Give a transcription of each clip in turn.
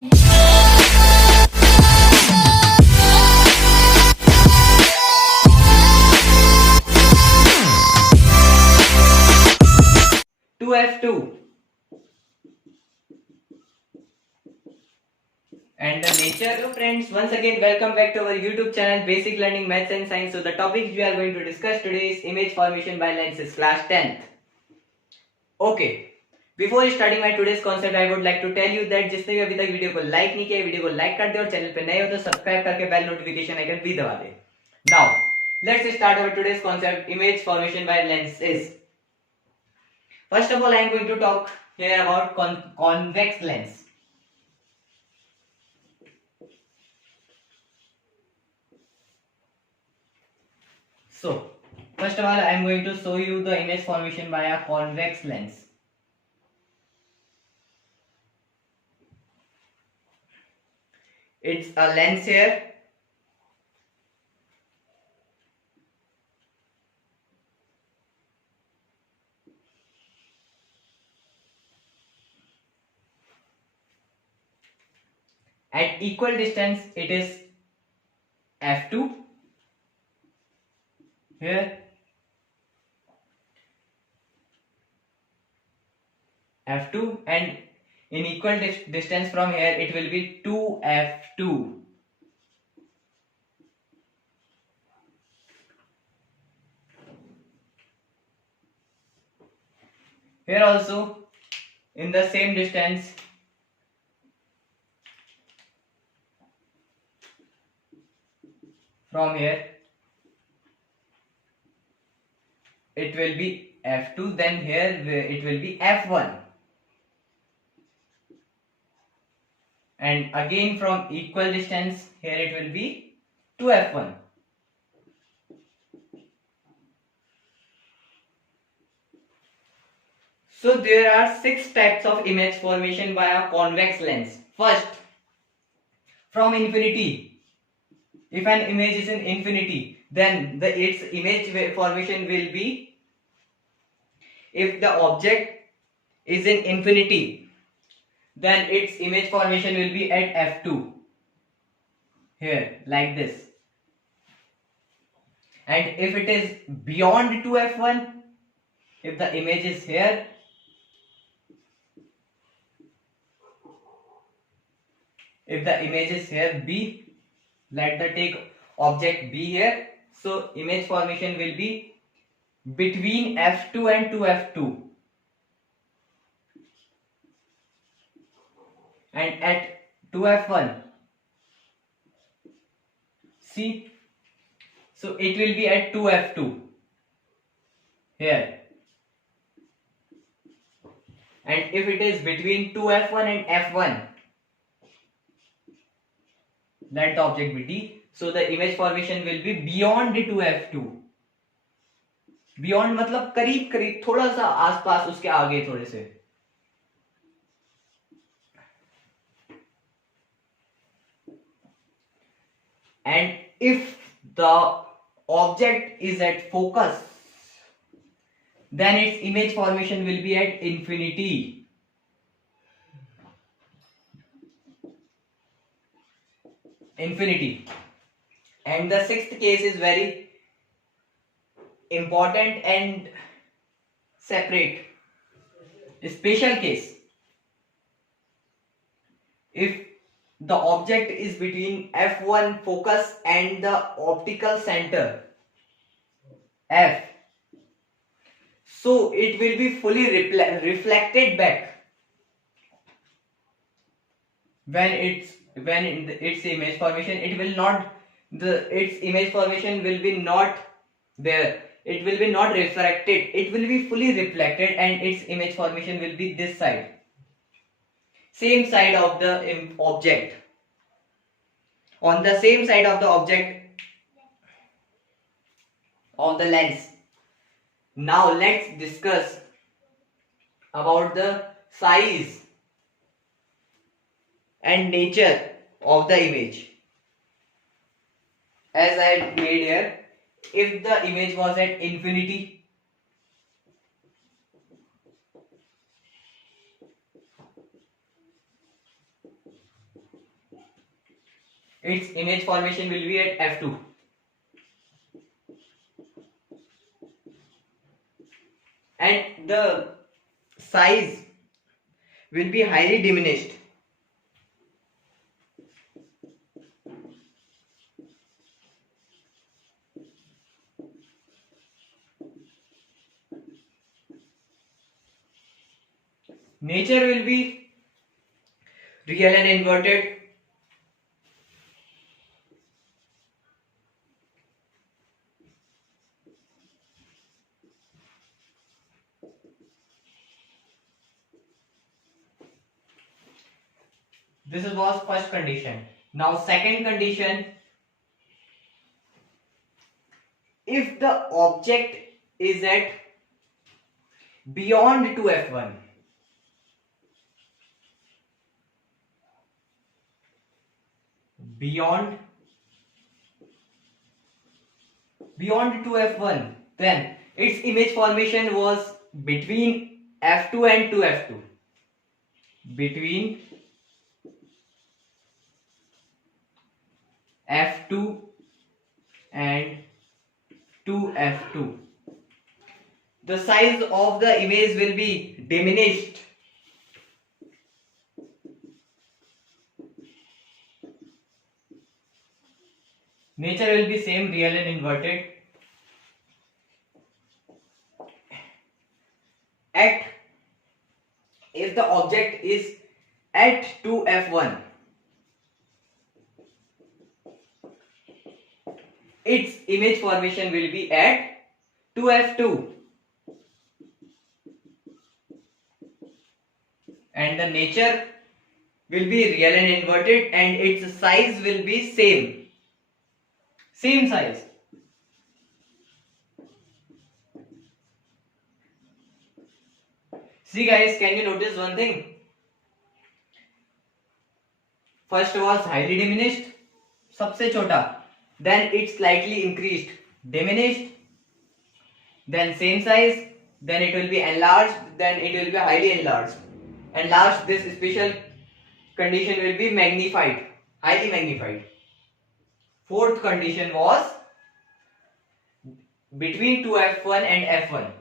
2f2 and the nature. Hello friends, once again welcome back to our YouTube channel Basic Learning Maths and Science. So the topics we are going to discuss today is image formation by lenses, class 10th. Okay, before starting my today's concept, I would like to tell you that जिसने भी अभी तक video को like नहीं किया, video को like कर दे और चैनल पे नए हो तो सब्सक्राइब करके बेल नोटिफिकेशन आइकन भी दबा दे. Now, let's start our today's concept, image formation by lenses. First of all, I am going to talk here about convex lens. So, first of all, I am going to show you the image formation by a convex lens. It's a lens here. At equal distance, it is f2 here, f2, and in equal distance from here it will be 2f2. Here also in the same distance from here it will be f2, then here it will be f1, and again from equal distance here it will be 2f1. So there are 6 types of image formation by a convex lens. First, from infinity. If an image is in infinity, then its image formation will be, if the object is in infinity, then its image formation will be at f2 here, like this. And if it is beyond 2f1, if the image is here, if the image is here b, let the take object b here, so image formation will be between f2 and 2f2, and at 2f1, see, so it will be at 2f2 here, and if it is between 2f1 and f1, let the object be d, so the image formation will be beyond 2f2. Beyond मतलब करीब करीब, थोड़ा सा आसपास, उसके आगे थोड़े से. And if the object is at focus, then its image formation will be at infinity. Infinity. And the 6th case is very important and separate. Special case. If the object is between f1 focus and the optical center f, so it will be fully reflected back when its image formation, it will not, its image formation will be not there, it will be not refracted, it will be fully reflected, and its image formation will be this side, same side of the object, on the same side of the object of the lens. Now let's discuss about the size and nature of the image. As I made here, if the image was at infinity, its image formation will be at f2. And the size will be highly diminished. Nature will be real and inverted. This was first condition. Now second condition, if the object is at beyond 2f1, beyond 2f1, then its image formation was between f2 and 2f2, between f2 and 2f2. The size of the image will be diminished. Nature will be same, real and inverted. If the object is at 2f1, its image formation will be at 2f2, and the nature will be real and inverted, and its size will be same size. See guys, can you notice one thing? First was highly diminished, सबसे छोटा, then it slightly increased, diminished, then same size, then it will be enlarged, then it will be highly enlarged. Enlarged, this special condition will be magnified, highly magnified. Fourth condition was between 2f1 and f1.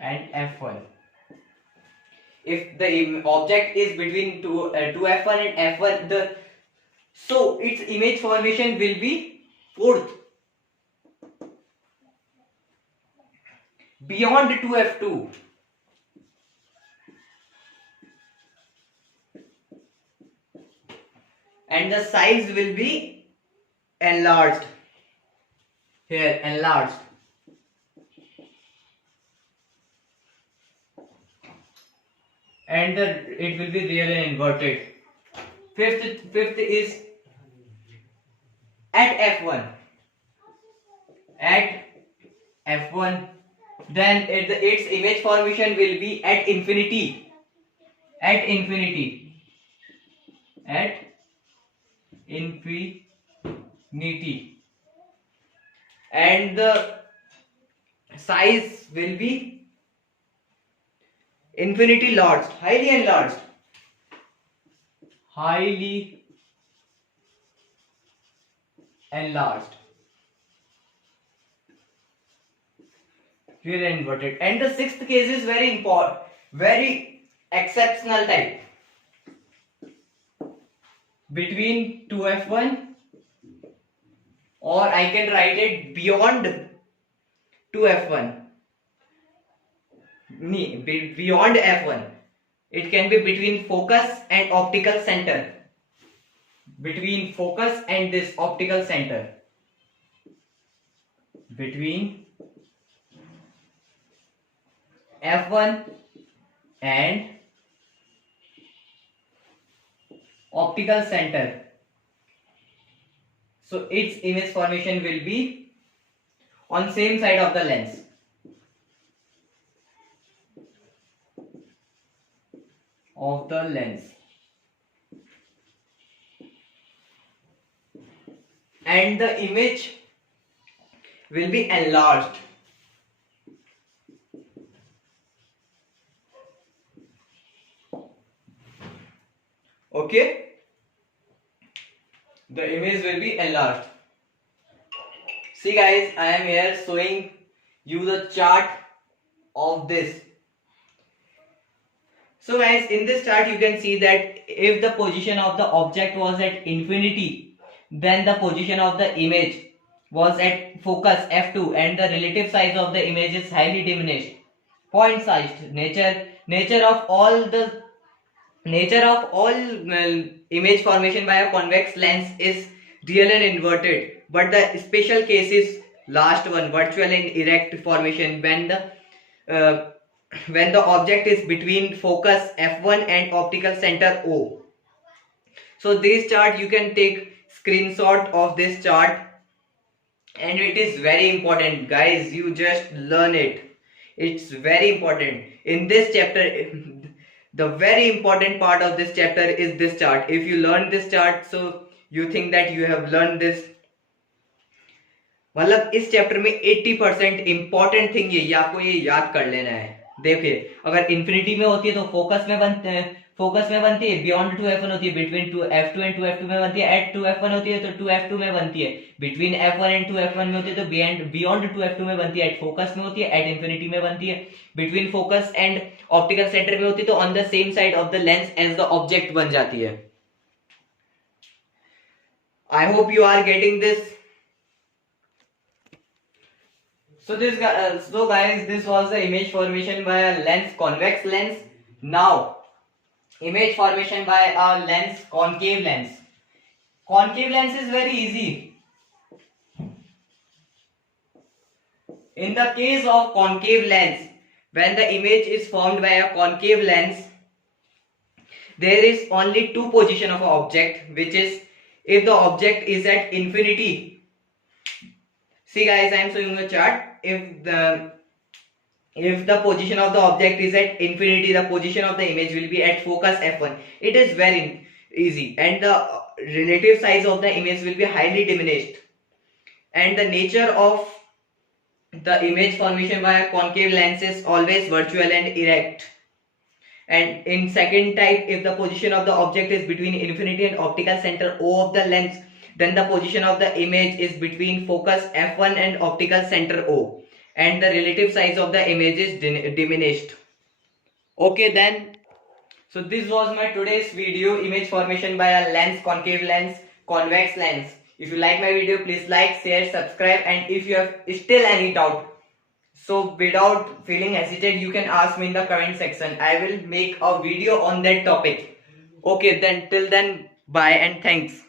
And f1. If the object is between 2f1 and f1, so its image formation will be fourth, beyond 2f2. And the size will be enlarged. Here, enlarged. And it will be real and inverted. Fifth is at f1. At f1, then its image formation will be at infinity. At infinity. At infinity. And the size will be infinity enlarged, highly enlarged, highly enlarged, real and inverted. And the sixth case is very important, very exceptional type, between 2f1, or I can write it beyond 2f1. Beyond f1, it can be between focus and optical center, between focus and this optical center, between f1 and optical center. So its image formation will be on same side of the lens. And the image will be enlarged. Okay, the image will be enlarged. See guys, I am here showing you the chart of this. So guys, in this chart you can see that if the position of the object was at infinity, then the position of the image was at focus f2 and the relative size of the image is highly diminished. Point sized nature of all image formation by a convex lens is real and inverted, but the special case is last one, virtual and erect formation, uh, when the object is between focus f1 and optical center O. So this chart, you can take screenshot of this chart, and it is very important guys, you just learn it. It's very important. In this chapter, the very important part of this chapter is this chart. If you learn this chart, so you think that you have learned this. मतलब इस chapter में 80% important thing ये आपको ये याद कर लेना है. देखिए, अगर इंफिनिटी में होती है तो फोकस में बनती है, बियॉन्ड 2f1 होती है, बिटवीन 2f2 एंड 2f2 में बनती है, एट 2f1 होती है तो 2f2 में बनती है, बिटवीन f1 एंड 2f1 में होती है तो बियॉन्ड 2f2 में बनती है, एट फोकस में होती है, एट इंफिनिटी में बनती है, between focus and optical centre में होती है तो on the same side of the lens as the object बन जाती है. I hope you are getting this. So guys, this was the image formation by a lens, convex lens. Now, image formation by a lens, concave lens. Concave lens is very easy. In the case of concave lens, when the image is formed by a concave lens, there is only two position of an object, which is if the object is at infinity. See guys, I am showing you a chart. If the position of the object is at infinity, the position of the image will be at focus f1. It is very easy, and the relative size of the image will be highly diminished, and the nature of the image formation by a concave lens is always virtual and erect. And in second type, if the position of the object is between infinity and optical center O of the lens, then the position of the image is between focus f1 and optical center O, and the relative size of the image is diminished. Okay then, so this was my today's video, image formation by a lens, concave lens, convex lens. If you like my video, please like, share, subscribe, and if you have still any doubt, so without feeling hesitant, you can ask me in the comment section. I will make a video on that topic. Okay then, till then, bye and thanks.